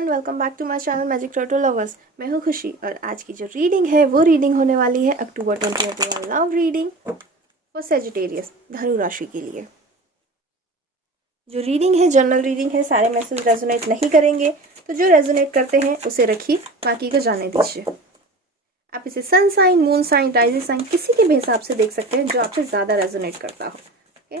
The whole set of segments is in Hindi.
Everyone, welcome back to my channel magic turtle lovers. मैं हूँ खुशी और आज की जो रीडिंग है वो रीडिंग होने वाली है अक्टूबर 2021 लव रीडिंग फॉर सेजिटेरियस, धनु राशि के लिए। जो रीडिंग है जनरल रीडिंग है, सारे मैसेज रेजोनेट नहीं करेंगे, तो जो रेजोनेट करते हैं उसे रखिए, बाकी को जाने दीजिए। आप इसे sun sign, moon sign, rising sign किसी के भी हिसाब से देख सकते हैं जो आपसे ज़्यादा रेजोनेट करता हो। ओके,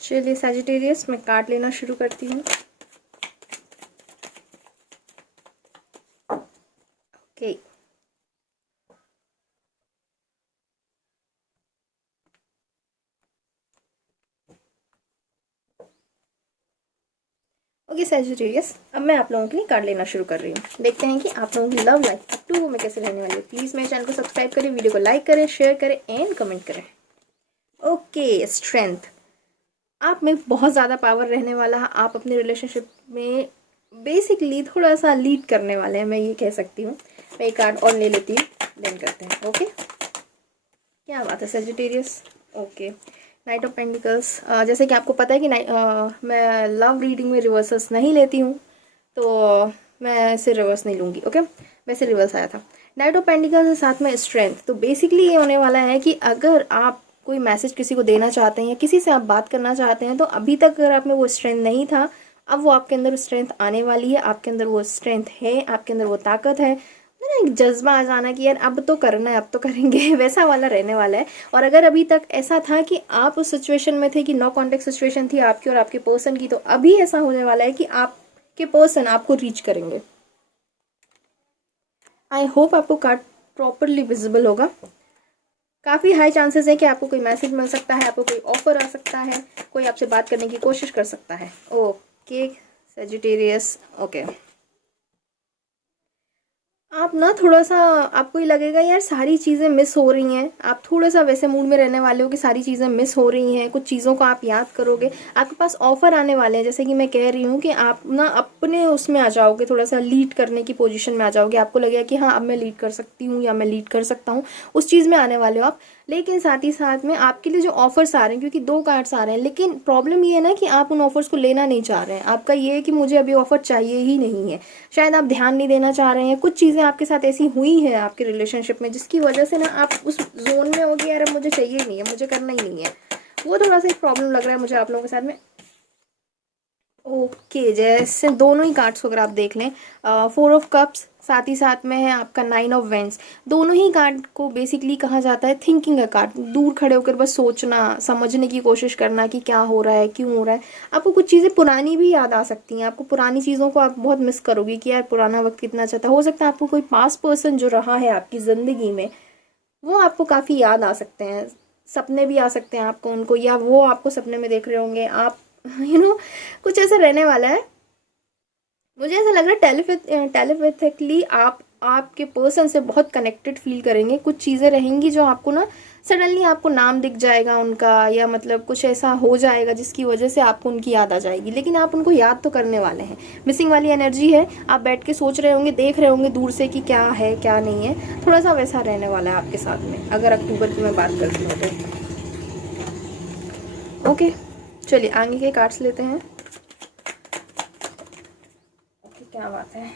चलिए सैजिटेरियस मैं कार्ड लेना शुरू करती हूँ। ओके, ओके सैजिटेरियस, अब मैं आप लोगों के लिए कार्ड लेना शुरू कर रही हूँ। देखते हैं कि आप लोगों की लव लाइफ अक्टूबर में कैसे रहने वाली है। प्लीज़ मेरे चैनल को सब्सक्राइब करें, वीडियो को लाइक करें, शेयर करें एंड कमेंट करें। ओके, स्ट्रेंथ, आप में बहुत ज़्यादा पावर रहने वाला है। आप अपने रिलेशनशिप में बेसिकली थोड़ा सा लीड करने वाले हैं, मैं ये कह सकती हूँ। मैं एक कार्ड और ले लेती हूँ, देन करते हैं। ओके, क्या बात है Sagittarius. Okay, night of pentacles. जैसे कि आपको पता है कि मैं लव रीडिंग में रिवर्सल्स नहीं लेती हूँ, तो मैं इसे रिवर्स नहीं लूँगी। ओके, वैसे रिवर्स आया था। नाइट ऑफ पेंटिकल्स के साथ में स्ट्रेंथ, तो बेसिकली ये होने वाला है कि अगर आप कोई मैसेज किसी को देना चाहते हैं या किसी से आप बात करना चाहते हैं, तो अभी तक अगर आप में वो स्ट्रेंथ नहीं था, अब वो आपके अंदर स्ट्रेंथ आने वाली है। आपके अंदर वो स्ट्रेंथ है, आपके अंदर वो ताकत है ना, एक जज्बा आ जाना कि यार अब तो करना है, अब तो करेंगे वैसा वाला रहने वाला है। और अगर अभी तक ऐसा था कि आप उस सिचुएशन में थे कि नो कॉन्टेक्ट सिचुएशन थी आपकी और आपके पर्सन की, तो अभी ऐसा होने वाला है कि आपके पर्सन आपको रीच करेंगे। आई होप आपको कार्ड प्रॉपरली विजिबल होगा। काफ़ी हाई चांसेस है कि आपको कोई मैसेज मिल सकता है, आपको कोई ऑफर आ सकता है, कोई आपसे बात करने की कोशिश कर सकता है। ओके सैजिटेरियस, ओके, आप ना थोड़ा सा, आपको ही लगेगा यार सारी चीज़ें मिस हो रही हैं। आप थोड़ा सा वैसे मूड में रहने वाले हो कि सारी चीज़ें मिस हो रही हैं, कुछ चीज़ों को आप याद करोगे, आपके पास ऑफर आने वाले हैं। जैसे कि मैं कह रही हूँ कि आप ना अपने उसमें आ जाओगे, थोड़ा सा लीड करने की पोजीशन में आ जाओगे। आपको लगेगा कि हाँ अब मैं लीड कर सकती हूँ या मैं लीड कर सकता हूँ, उस चीज़ में आने वाले हो आप। लेकिन साथ ही साथ में आपके लिए जो ऑफर्स आ रहे हैं, क्योंकि 2 कार्ड्स आ रहे हैं, लेकिन प्रॉब्लम ये है ना कि आप उन ऑफर्स को लेना नहीं चाह रहे हैं। आपका ये है कि मुझे अभी ऑफर चाहिए ही नहीं है। शायद आप ध्यान नहीं देना चाह रहे हैं। कुछ चीज़ें आपके साथ ऐसी हुई हैं आपके रिलेशनशिप में जिसकी वजह से ना आप उस जोन में हो कि यार अब मुझे चाहिए ही नहीं है, मुझे करना ही नहीं है। वो थोड़ा सा एक प्रॉब्लम लग रहा है मुझे आप लोगों के साथ में। ओके, जैसे दोनों ही कार्ड्स को अगर आप देख लें, 4 ऑफ कप्स, साथ ही साथ में है आपका 9 ऑफ वेंस। दोनों ही कार्ड को बेसिकली कहा जाता है थिंकिंग का कार्ड। दूर खड़े होकर बस सोचना, समझने की कोशिश करना कि क्या हो रहा है, क्यों हो रहा है। आपको कुछ चीज़ें पुरानी भी याद आ सकती हैं, आपको पुरानी चीज़ों को आप बहुत मिस करोगे कि यार पुराना वक्त कितना अच्छा था। हो सकता है आपको कोई पास पर्सन जो रहा है आपकी ज़िंदगी में, वो आपको काफ़ी याद आ सकते हैं। सपने भी आ सकते हैं आपको उनको, या वो आपको सपने में देख रहे होंगे आप कुछ ऐसा रहने वाला है। मुझे ऐसा लग रहा है टेलीपैथिकली आप आपके पर्सन से बहुत कनेक्टेड फील करेंगे। कुछ चीज़ें रहेंगी जो आपको ना सडनली आपको नाम दिख जाएगा उनका, या मतलब कुछ ऐसा हो जाएगा जिसकी वजह से आपको उनकी याद आ जाएगी, लेकिन आप उनको याद तो करने वाले हैं। मिसिंग वाली एनर्जी है, आप बैठ के सोच रहे होंगे, देख रहे होंगे दूर से कि क्या है क्या नहीं है। थोड़ा सा वैसा रहने वाला है आपके साथ में, अगर अक्टूबर की मैं बात करती हूँ तो। ओके, चलिए आगे के कार्ड्स लेते हैं। क्या बात है,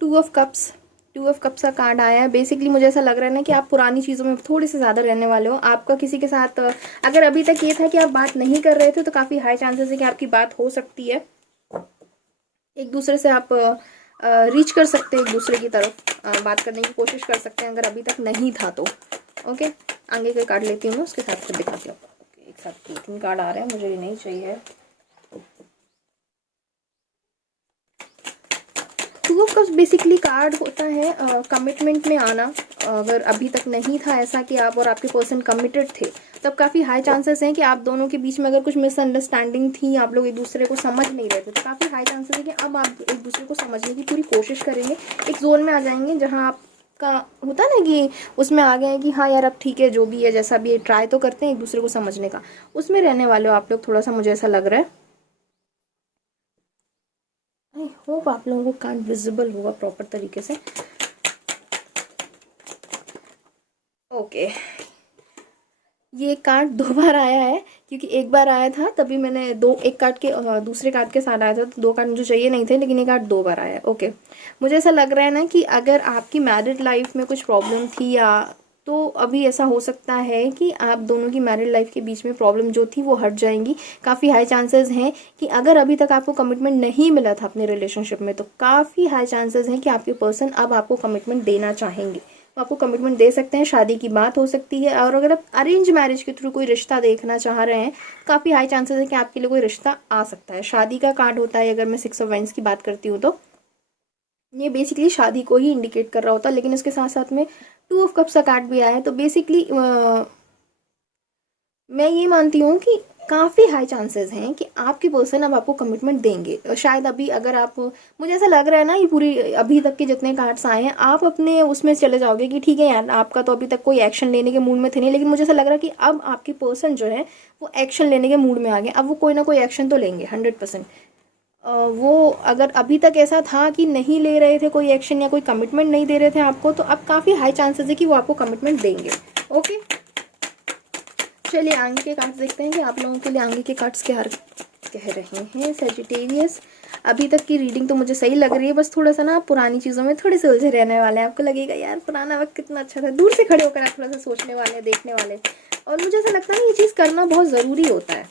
2 ऑफ कप्स। 2 ऑफ कप्स का कार्ड आया है। बेसिकली मुझे ऐसा लग रहा है ना कि आप पुरानी चीज़ों में थोड़े से ज़्यादा रहने वाले हो। आपका किसी के साथ अगर अभी तक ये था कि आप बात नहीं कर रहे थे, तो काफ़ी हाई चांसेस है कि आपकी बात हो सकती है। एक दूसरे से आप रीच कर सकते हैं, एक दूसरे की तरफ बात करने की कोशिश कर सकते हैं अगर अभी तक नहीं था तो। ओके, आगे के कार्ड लेती हूँ मैं, उसके साथ फिर दिखाती हूँ। एक साथ 3 कार्ड आ रहे हैं, मुझे ये नहीं चाहिए। 2 ऑफ कप्स बेसिकली कार्ड होता है कमिटमेंट में आना। अगर अभी तक नहीं था ऐसा कि आप और आपके पर्सन कमिटेड थे, तब काफ़ी हाई चांसेस हैं कि आप दोनों के बीच में अगर कुछ मिसअंडरस्टैंडिंग थी, आप लोग एक दूसरे को समझ नहीं रहे थे, तो काफ़ी हाई चांसेस है कि अब आप एक दूसरे को समझने की पूरी कोशिश करेंगे। एक जोन में आ जाएंगे जहाँ आपका होता है ना कि उसमें आ गए हैं कि हाँ यार अब ठीक है, जो भी है जैसा भी है, ट्राई तो करते हैं एक दूसरे को समझने का। उसमें रहने वाले हो आप लोग, थोड़ा सा मुझे ऐसा लग रहा है। आई होप आप लोगों को कार्ड विजिबल होगा प्रॉपर तरीके से। ओके, ये कार्ड 2 बार आया है, क्योंकि एक बार आया था तभी मैंने एक कार्ड के दूसरे कार्ड के साथ आया था, तो 2 कार्ड मुझे चाहिए नहीं थे, लेकिन ये कार्ड 2 बार आया है। ओके, मुझे ऐसा लग रहा है ना कि अगर आपकी मैरिड लाइफ में कुछ प्रॉब्लम थी, या तो अभी ऐसा हो सकता है कि आप दोनों की मैरिड लाइफ के बीच में प्रॉब्लम जो थी वो हट जाएंगी। काफ़ी हाई चांसेस हैं कि अगर अभी तक आपको कमिटमेंट नहीं मिला था अपने रिलेशनशिप में, तो काफ़ी हाई चांसेस हैं कि आपके पर्सन अब आपको कमिटमेंट देना चाहेंगे, तो आपको कमिटमेंट दे सकते हैं। शादी की बात हो सकती है, और अगर आप अरेंज मैरिज के थ्रू कोई रिश्ता देखना चाह रहे हैं, काफ़ी हाई चांसेस है कि आपके लिए कोई रिश्ता आ सकता है। शादी का कार्ड होता है, अगर मैं 6 ऑफ वाइंस की बात करती हूँ तो ये बेसिकली शादी को ही इंडिकेट कर रहा होता है, लेकिन उसके साथ साथ में 2 ऑफ कप्स का कार्ड भी आया है, तो बेसिकली मैं ये मानती हूँ कि काफ़ी हाई चांसेस हैं कि आपके पर्सन अब आपको कमिटमेंट देंगे। शायद अभी अगर आप, मुझे ऐसा लग रहा है ना, ये पूरी अभी तक के जितने कार्ड्स आए हैं, आप अपने उसमें चले जाओगे कि ठीक है यार, आपका तो अभी तक कोई एक्शन लेने के मूड में थे नहीं, लेकिन मुझे ऐसा लग रहा है कि अब आपके पर्सन जो है वो एक्शन लेने के मूड में आ गए। अब वो कोई ना कोई एक्शन तो लेंगे 100%। वो अगर अभी तक ऐसा था कि नहीं ले रहे थे कोई एक्शन या कोई कमिटमेंट नहीं दे रहे थे आपको, तो अब काफ़ी हाई चांसेस है कि वो आपको कमिटमेंट देंगे। ओके, चलिए आगे के कार्ड्स देखते हैं कि आप लोगों के लिए आगे के कार्ड्स क्या कह रहे हैं। सजिटेरियस, अभी तक की रीडिंग तो मुझे सही लग रही है, बस थोड़ा सा ना आप पुरानी चीज़ों में थोड़े से उलझे रहने वाले हैं। आपको लगेगा यार पुराना वक्त कितना अच्छा था, दूर से खड़े होकर आप थोड़ा सा सोचने वाले, देखने वाले। और मुझे ऐसा लगता है ये चीज़ करना बहुत ज़रूरी होता है,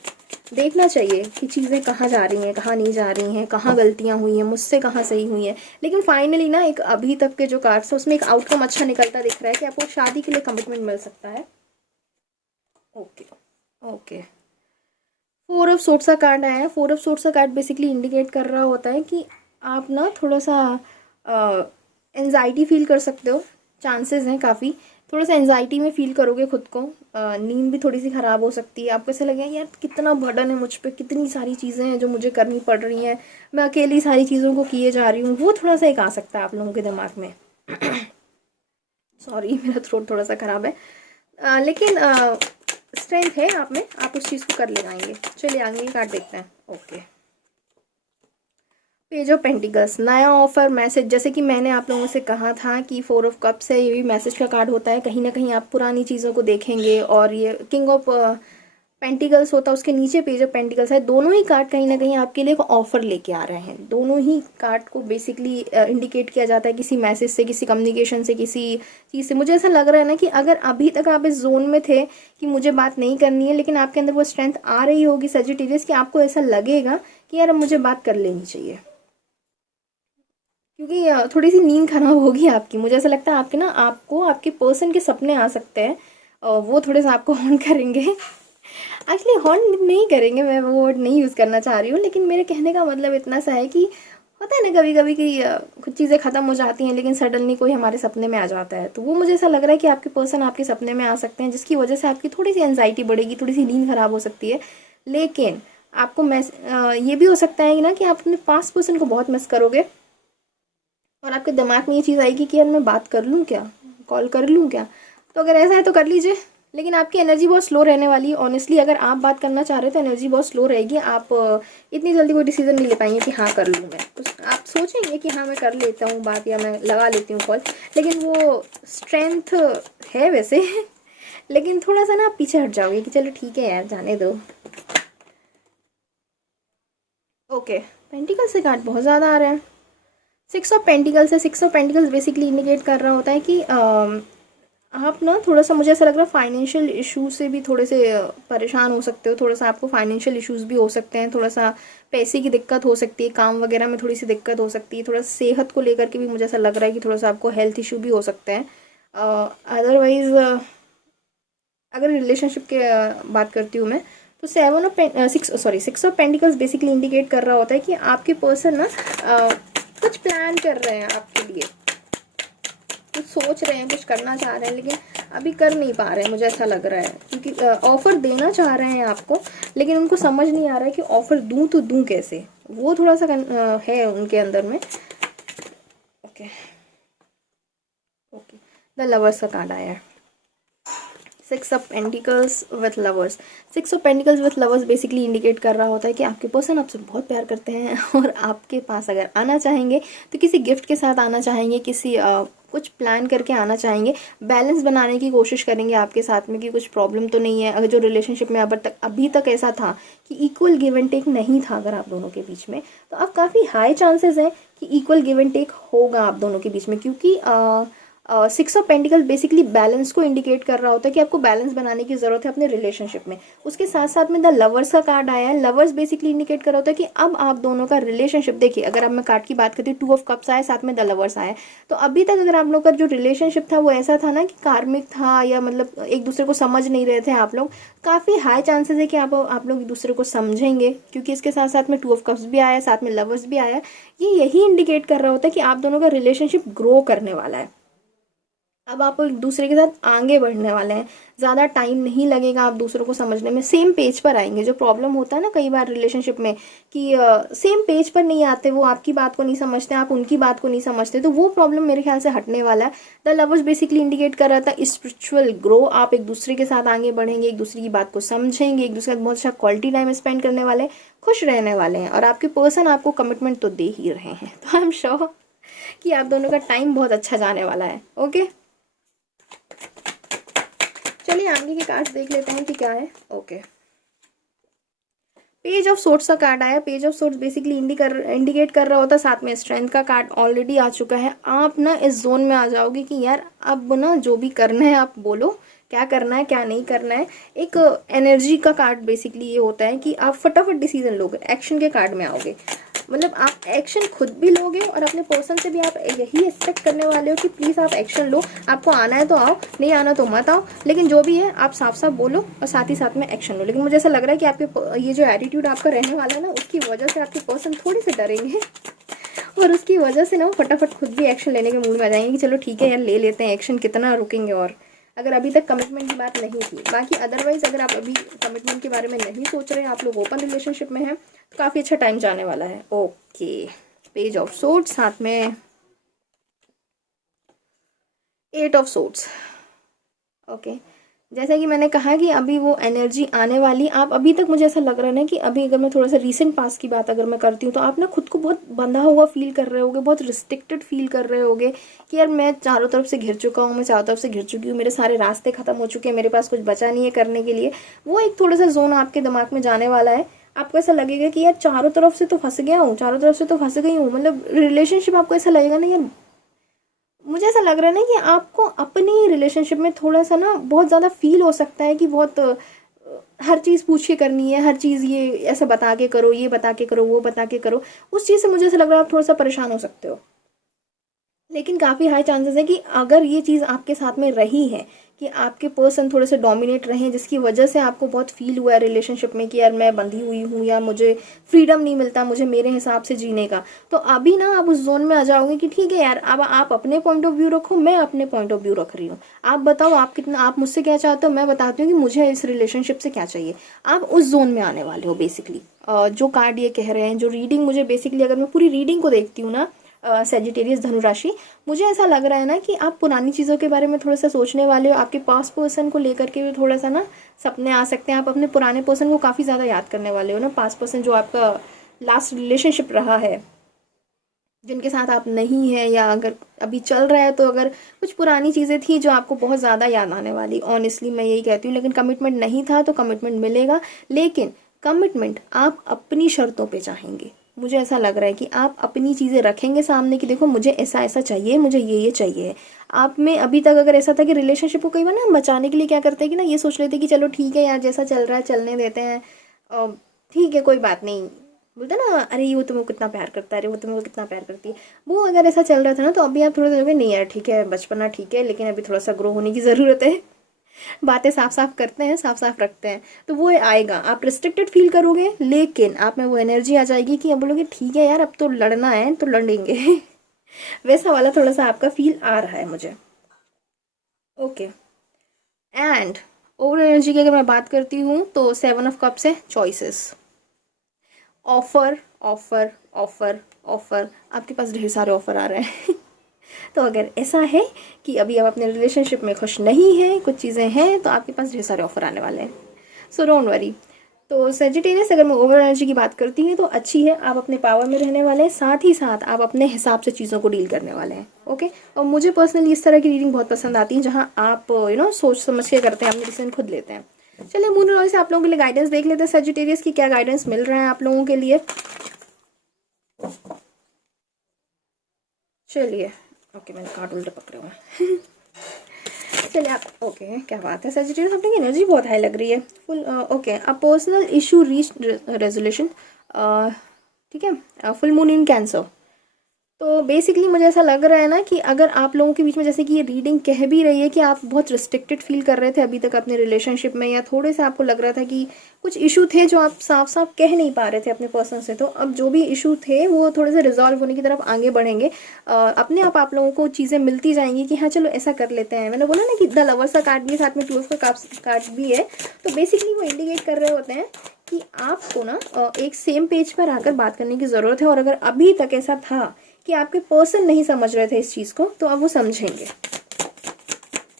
देखना चाहिए कि चीज़ें कहाँ जा रही हैं, कहाँ नहीं जा रही हैं, कहाँ गलतियाँ हुई हैं, मुझसे कहाँ सही हुई हैं। लेकिन फाइनली ना एक अभी तक के जो कार्ड्स है उसमें एक आउटकम अच्छा निकलता दिख रहा है कि आपको शादी के लिए कमिटमेंट मिल सकता है। ओके ओके, 4 ऑफ सोर्ड्स का कार्ड आया है। 4 ऑफ सोर्ड्स का कार्ड बेसिकली इंडिकेट कर रहा होता है कि आप ना थोड़ा सा एनजाइटी फील कर सकते हो, चांसेस हैं काफ़ी, थोड़ा सा एनजाइटी में फील करोगे खुद को। नींद भी थोड़ी सी ख़राब हो सकती है, आपको ऐसा लगेगा यार कितना बर्डन है मुझ पे, कितनी सारी चीज़ें हैं जो मुझे करनी पड़ रही हैं, मैं अकेली सारी चीज़ों को किए जा रही हूँ, वो थोड़ा सा एक आ सकता है आप लोगों के दिमाग में। सॉरी, मेरा थ्रोट थोड़ा सा ख़राब है, लेकिन स्ट्रेंथ है आप में, आप उस चीज़ को कर ले जाएंगे। चलिए आगे कार्ड देखते हैं। ओके, पेज ऑफ पेंटिकल्स, नया ऑफर मैसेज। जैसे कि मैंने आप लोगों से कहा था कि 4 ऑफ कप्स है, ये भी मैसेज का कार्ड होता है। कहीं ना कहीं आप पुरानी चीज़ों को देखेंगे, और ये किंग ऑफ पेंटिकल्स होता है, उसके नीचे पेज ऑफ पेंटिकल्स है। दोनों ही कार्ड कहीं ना कहीं आपके लिए एक ऑफर लेके आ रहे हैं। दोनों ही कार्ड को बेसिकली इंडिकेट किया जाता है किसी मैसेज से, किसी कम्युनिकेशन से, किसी चीज़ से। मुझे ऐसा लग रहा है ना कि अगर अभी तक आप इस जोन में थे कि मुझे बात नहीं करनी है, लेकिन आपके अंदर वो स्ट्रेंथ आ रही होगी सजिटेरियस, कि आपको ऐसा लगेगा कि यार अब मुझे बात कर लेनी चाहिए, क्योंकि थोड़ी सी नींद खराब होगी आपकी। मुझे ऐसा लगता है आपके ना, आपको आपके पर्सन के सपने आ सकते हैं, और वो थोड़े सा आपको हॉन्ट करेंगे। एक्चुअली हॉन्ट नहीं करेंगे, मैं वो वर्ड नहीं यूज़ करना चाह रही हूँ, लेकिन मेरे कहने का मतलब इतना सा है कि होता है ना कभी कभी कि कुछ चीज़ें ख़त्म हो जाती हैं, लेकिन सडनली कोई हमारे सपने में आ जाता है। तो वो मुझे ऐसा लग रहा है कि आपके पर्सन आपके सपने में आ सकते हैं, जिसकी वजह से आपकी थोड़ी सी एनजाइटी बढ़ेगी, थोड़ी सी नींद खराब हो सकती है। लेकिन आपको ये भी हो सकता है ना कि आप अपने पास्ट पर्सन को बहुत मिस करोगे, और आपके दिमाग में ये चीज़ आएगी कि यार मैं बात कर लूँ क्या, कॉल कर लूँ क्या। तो अगर ऐसा है तो कर लीजिए, लेकिन आपकी एनर्जी बहुत स्लो रहने वाली है। ऑनेस्टली अगर आप बात करना चाह रहे हो तो एनर्जी बहुत स्लो रहेगी, आप इतनी जल्दी कोई डिसीजन नहीं ले पाएंगे कि हाँ कर लूँ मैं। तो आप सोचेंगे कि हाँ मैं कर लेता हूँ बात, या मैं लगा लेती हूँ कॉल, लेकिन वो स्ट्रेंथ है वैसे। लेकिन थोड़ा सा ना आप पीछे हट जाओगे कि चलो ठीक है यार जाने दो। ओके, पेंटिकल से कार्ड बहुत ज़्यादा आ रहे हैं। 6 ऑफ पेंटिकल्स है। 6 ऑफ पेंटिकल्स बेसिकली इंडिकेट कर रहा होता है कि आप ना थोड़ा सा, मुझे ऐसा लग रहा है फाइनेंशियल इशू से भी थोड़े से परेशान हो सकते हो। थोड़ा सा आपको फाइनेंशियल इश्यूज भी हो सकते हैं, थोड़ा सा पैसे की दिक्कत हो सकती है, काम वगैरह में थोड़ी सी दिक्कत हो सकती है, थोड़ा सा सेहत को लेकर के भी मुझे ऐसा लग रहा है कि थोड़ा सा आपको हेल्थ इशू भी हो सकते हैं। अदरवाइज अगर रिलेशनशिप के बात करती हूँ मैं, तो 6 ऑफ पेंटिकल्स बेसिकली इंडिकेट कर रहा होता है कि आपके पर्सन ना कुछ प्लान कर रहे हैं आपके लिए, कुछ सोच रहे हैं, कुछ करना चाह रहे हैं, लेकिन अभी कर नहीं पा रहे हैं। मुझे ऐसा लग रहा है क्योंकि ऑफ़र देना चाह रहे हैं आपको, लेकिन उनको समझ नहीं आ रहा है कि ऑफ़र दूं तो दूं कैसे। वो थोड़ा सा है उनके अंदर में। ओके ओके, द लवर्स का कार्ड आया है। Six of pentacles with lovers. Six of pentacles with lovers basically indicate कर रहा होता है कि आपके पर्सन आपसे बहुत प्यार करते हैं और आपके पास अगर आना चाहेंगे तो किसी गिफ्ट के साथ आना चाहेंगे, किसी कुछ प्लान करके आना चाहेंगे, बैलेंस बनाने की कोशिश करेंगे आपके साथ में कि कुछ प्रॉब्लम तो नहीं है। अगर जो रिलेशनशिप में अभी तक ऐसा था कि इक्वल गिव एंड टेक नहीं था अगर आप दोनों के बीच में, तो अब काफ़ी हाई चांसेस हैं कि इक्वल गिव एंड टेक होगा आप दोनों के बीच में, क्योंकि six of pentacle basically balance को इंडिकेट कर रहा होता है कि आपको बैलेंस बनाने की ज़रूरत है अपने रिलेशनशिप में। उसके साथ साथ में द लवर्स का कार्ड आया है। लवर्स बेसिकली इंडिकेट कर रहा होता है कि अब आप दोनों का रिलेशनशिप, देखिए अगर अब मैं कार्ड की बात करती हूँ, टू ऑफ कप्स आया, साथ में द लवर्स आया, तो अभी तक अगर आप लोग का जो रिलेशनशिप था वो ऐसा था ना कि कार्मिक था, या मतलब एक दूसरे को समझ नहीं रहे थे आप लोग, काफ़ी हाई चांसेस है कि आप लोग एक दूसरे को समझेंगे, क्योंकि इसके साथ साथ में टू ऑफ कप्स भी आया, साथ में लवर्स भी आया। ये यही इंडिकेट कर रहा होता है कि आप दोनों का रिलेशनशिप ग्रो करने वाला है। अब आप एक दूसरे के साथ आगे बढ़ने वाले हैं, ज़्यादा टाइम नहीं लगेगा आप दूसरों को समझने में, सेम पेज पर आएंगे। जो प्रॉब्लम होता है ना कई बार रिलेशनशिप में कि सेम पेज पर नहीं आते, वो आपकी बात को नहीं समझते, आप उनकी बात को नहीं समझते, तो वो प्रॉब्लम मेरे ख्याल से हटने वाला है। द लवर्स बेसिकली इंडिकेट कर रहा था स्पिरिचुअल ग्रो, आप एक दूसरे के साथ आगे बढ़ेंगे, एक दूसरे की बात को समझेंगे, एक दूसरे के साथ बहुत अच्छा क्वालिटी टाइम स्पेंड करने वाले, खुश रहने वाले हैं, और आपके पर्सन आपको कमिटमेंट तो दे ही रहे हैं। तो आई एम श्योर कि आप दोनों का टाइम बहुत अच्छा जाने वाला है। ओके, चलिए आगे के कार्ड्स देख लेते हैं कि क्या है। ओके, पेज ऑफ सोर्ट्स का कार्ड आया। Page of sorts basically indicate कर रहा होता है, साथ में स्ट्रेंथ का कार्ड ऑलरेडी आ चुका है। आप ना इस जोन में आ जाओगे कि यार अब ना जो भी करना है आप बोलो, क्या करना है क्या नहीं करना है। एक एनर्जी का कार्ड बेसिकली ये होता है कि आप फटाफट डिसीजन लोगे, एक्शन के कार्ड में आओगे, मतलब आप एक्शन खुद भी लोगे और अपने पर्सन से भी आप यही एक्सपेक्ट करने वाले हो कि प्लीज़ आप एक्शन लो, आपको आना है तो आओ, नहीं आना तो मत आओ, लेकिन जो भी है आप साफ साफ बोलो और साथ ही साथ में एक्शन लो। लेकिन मुझे ऐसा लग रहा है कि आपके ये जो एटीट्यूड आपका रहने वाला है ना, उसकी वजह से आपके पर्सन थोड़े से डरेंगे और उसकी वजह से ना वो फटाफट खुद भी एक्शन लेने के मूड में आ जाएंगे कि चलो ठीक है यार ले लेते हैं एक्शन, कितना रुकेंगे। और अगर अभी तक कमिटमेंट की बात नहीं थी, बाकी अदरवाइज अगर आप अभी कमिटमेंट के बारे में नहीं सोच रहे हैं, आप लोग ओपन रिलेशनशिप में हैं, तो काफ़ी अच्छा टाइम जाने वाला है। ओके, पेज ऑफ सोर्ड्स, साथ में एट ऑफ सोर्ड्स। ओके, जैसा कि मैंने कहा कि अभी वो एनर्जी आने वाली, आप अभी तक मुझे ऐसा लग रहा है ना कि अभी अगर मैं थोड़ा सा रीसेंट पास की बात अगर मैं करती हूँ, तो आप ना खुद को बहुत बंधा हुआ फील कर रहे होगे, बहुत रिस्ट्रिक्टेड फील कर रहे होगे कि यार मैं चारों तरफ से घिर चुका हूँ, मैं चारों तरफ से घिर चुकी हूँ, मेरे सारे रास्ते खत्म हो चुके हैं, मेरे पास कुछ बचा नहीं है करने के लिए। वो एक थोड़ा सा जोन आपके दिमाग में जाने वाला है। आपको ऐसा लगेगा कि यार चारों तरफ से तो फंस गया हूँ, चारों तरफ से तो फंस गई हूँ, मतलब रिलेशनशिप आपको ऐसा लगेगा ना यार, मुझे ऐसा लग रहा है ना कि आपको अपनी रिलेशनशिप में थोड़ा सा ना बहुत ज़्यादा फील हो सकता है कि बहुत हर चीज़ पूछ के करनी है, हर चीज़ ये ऐसा बता के करो, ये बता के करो, वो बता के करो। उस चीज़ से मुझे ऐसा लग रहा है आप थोड़ा सा परेशान हो सकते हो। लेकिन काफ़ी हाई चांसेस है कि अगर ये चीज़ आपके साथ में रही है कि आपके पर्सन थोड़े से डोमिनेट रहे हैं, जिसकी वजह से आपको बहुत फील हुआ है रिलेशनशिप में कि यार मैं बंधी हुई हूँ या मुझे फ्रीडम नहीं मिलता मुझे मेरे हिसाब से जीने का, तो अभी ना आप उस जोन में आ जाओगे कि ठीक है यार अब आप अपने पॉइंट ऑफ व्यू रखो, मैं अपने पॉइंट ऑफ व्यू रख रही हूँ, आप बताओ आप कितना, आप मुझसे क्या चाहते हो, मैं बताती हूँ कि मुझे इस रिलेशनशिप से क्या चाहिए। आप उस जोन में आने वाले हो बेसिकली। जो कार्ड ये कह रहे हैं, जो रीडिंग मुझे बेसिकली, अगर मैं पूरी रीडिंग को देखती हूँ ना, सेजिटेरियस धनुराशि, मुझे ऐसा लग रहा है ना कि आप पुरानी चीज़ों के बारे में थोड़ा सा सोचने वाले हो, आपके पास पर्सन को लेकर के भी थोड़ा सा ना सपने आ सकते हैं, आप अपने पुराने पर्सन को काफ़ी ज़्यादा याद करने वाले हो ना, पास पर्सन जो आपका लास्ट रिलेशनशिप रहा है, जिनके साथ आप नहीं है, या अगर अभी चल रहा है तो अगर कुछ पुरानी चीज़ें थी जो आपको बहुत ज़्यादा याद आने वाली, ऑनेस्टली मैं यही कहती हूँ। लेकिन कमिटमेंट नहीं था तो कमिटमेंट मिलेगा, लेकिन कमिटमेंट आप अपनी शर्तों पे चाहेंगे। मुझे ऐसा लग रहा है कि आप अपनी चीज़ें रखेंगे सामने कि देखो मुझे ऐसा ऐसा चाहिए, मुझे ये चाहिए। आप में अभी तक अगर ऐसा था कि रिलेशनशिप को कई बार ना बचाने के लिए क्या करते हैं कि ना ये सोच लेते हैं कि चलो ठीक है यार जैसा चल रहा है चलने देते हैं, ठीक है कोई बात नहीं, बोलते ना अरे ये वो तुम्हें कितना प्यार करता है, अरे वो तुम्हें कितना प्यार करती है, वो अगर ऐसा चल रहा था ना, तो अभी आप थोड़ा सा नहीं यार ठीक है बचपना ठीक है, लेकिन अभी थोड़ा सा ग्रो होने की ज़रूरत है, बातें साफ साफ करते हैं, साफ साफ रखते हैं, तो वो आएगा। आप रिस्ट्रिक्टेड फील करोगे, लेकिन आप में वो एनर्जी आ जाएगी कि अब बोलोगे ठीक है यार अब तो लड़ना है तो लड़ेंगे वैसा वाला थोड़ा सा आपका फील आ रहा है मुझे। ओके, एंड ओवर एनर्जी की अगर मैं बात करती हूँ तो 7 ऑफ कप्स है, choices, offer offer offer offer, आपके पास ढेर सारे ऑफर आ रहे हैं तो अगर ऐसा है कि अभी आप अपने रिलेशनशिप में खुश नहीं हैं, कुछ चीज़ें हैं, तो आपके पास ढेर सारे ऑफर आने वाले हैं। So don't worry. तो सेजिटेरियस, अगर मैं ओवरऑल एनर्जी की बात करती हूँ तो अच्छी है। आप अपने पावर में रहने वाले हैं, साथ ही साथ आप अपने हिसाब से चीज़ों को डील करने वाले हैं। ओके। और मुझे पर्सनली इस तरह की रीडिंग बहुत पसंद आती है जहाँ आप सोच समझ के करते हैं, अपने डिसीजन खुद लेते हैं। चलिए मून रॉय से आप लोगों के लिए गाइडेंस देख लेते हैं, सेजिटेरियस की क्या गाइडेंस मिल रहा है आप लोगों के लिए। चलिए, ओके, मैंने कार्ड उल्टे पकड़े हुए हैं। चलिए आप, ओके, क्या बात है सेजिटेरियस, अपनी एनर्जी बहुत हाई लग रही है। Full okay, a personal issue reach resolution, ठीक है। Full moon in cancer. तो बेसिकली मुझे ऐसा लग रहा है ना कि अगर आप लोगों के बीच में, जैसे कि ये रीडिंग कह भी रही है कि आप बहुत रिस्ट्रिक्टेड फील कर रहे थे अभी तक अपने रिलेशनशिप में, या थोड़े से आपको लग रहा था कि कुछ इशू थे जो आप साफ साफ कह नहीं पा रहे थे अपने पर्सन से, तो अब जो भी इशू थे वो थोड़े से रिजॉल्व होने की तरफ आगे बढ़ेंगे। अपने आप लोगों को चीज़ें मिलती जाएंगी कि हाँ चलो ऐसा कर लेते हैं। मैंने बोला ना कि द लवर्स का कार्ड भी है, साथ में 12 का कार्ड भी है। तो बेसिकली वो इंडिकेट कर रहे होते हैं कि आपको ना एक सेम पेज पर आकर बात करने की ज़रूरत है। और अगर अभी तक ऐसा था कि आपके पर्सन नहीं समझ रहे थे इस चीज़ को, तो अब वो समझेंगे।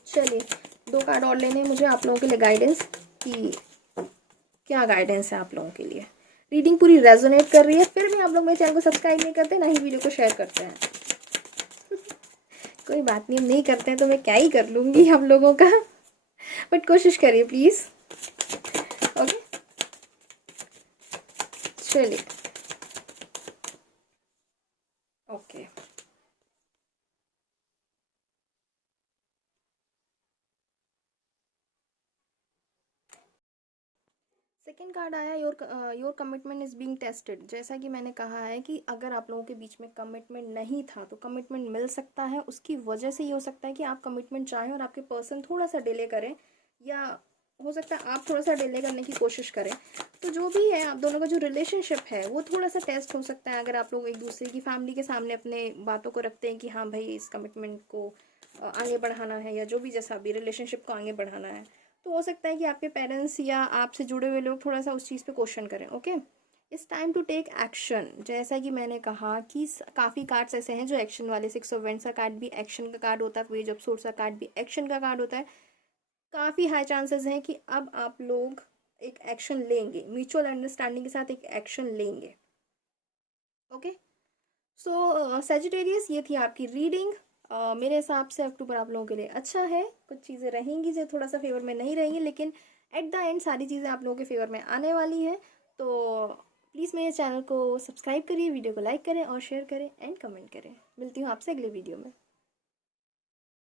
चलिए 2 कार्ड और लेने मुझे आप लोगों के लिए गाइडेंस, कि क्या गाइडेंस है आप लोगों के लिए। रीडिंग पूरी रेजोनेट कर रही है, फिर भी आप लोग मेरे चैनल को सब्सक्राइब नहीं करते, ना ही वीडियो को शेयर करते हैं। कोई बात नहीं, हम नहीं करते हैं तो मैं क्या ही कर लूँगी हम लोगों का। बट कोशिश करिए प्लीज़। ओके, चलिए, ओके। सेकेंड कार्ड आया, your commitment is being tested. जैसा कि मैंने कहा है कि अगर आप लोगों के बीच में कमिटमेंट नहीं था तो कमिटमेंट मिल सकता है। उसकी वजह से ये हो सकता है कि आप कमिटमेंट चाहें और आपके पर्सन थोड़ा सा डिले करें, या हो सकता है आप थोड़ा सा डिले करने की कोशिश करें। तो जो भी है, आप दोनों का जो रिलेशनशिप है वो थोड़ा सा टेस्ट हो सकता है अगर आप लोग एक दूसरे की फैमिली के सामने अपने बातों को रखते हैं कि हाँ भाई इस कमिटमेंट को आगे बढ़ाना है, या जो भी जैसा भी रिलेशनशिप को आगे बढ़ाना है। तो हो सकता है कि आपके पेरेंट्स या आपसे जुड़े हुए लोग थोड़ा सा उस चीज़ पे क्वेश्चन करें। Okay, it's time to take action. जैसा कि मैंने कहा कि काफ़ी कार्ड्स ऐसे हैं जो एक्शन वाले, 6 ऑफ वेंट्स का कार्ड भी एक्शन का कार्ड होता है, पेज ऑफ सोर्ड्स का कार्ड भी एक्शन का कार्ड होता है। काफ़ी हाई चांसेस हैं कि अब आप लोग एक एक्शन लेंगे, म्यूचुअल अंडरस्टैंडिंग के साथ एक एक्शन लेंगे। ओके, सो सेजिटेरियस, ये थी आपकी रीडिंग। मेरे हिसाब से अक्टूबर आप लोगों के लिए अच्छा है। कुछ चीज़ें रहेंगी जो थोड़ा सा फेवर में नहीं रहेंगी, लेकिन एट द एंड सारी चीज़ें आप लोगों के फेवर में आने वाली हैं। तो प्लीज़ मेरे चैनल को सब्सक्राइब करिए, वीडियो को लाइक करें और शेयर करें एंड कमेंट करें। मिलती हूँ आपसे अगले वीडियो में।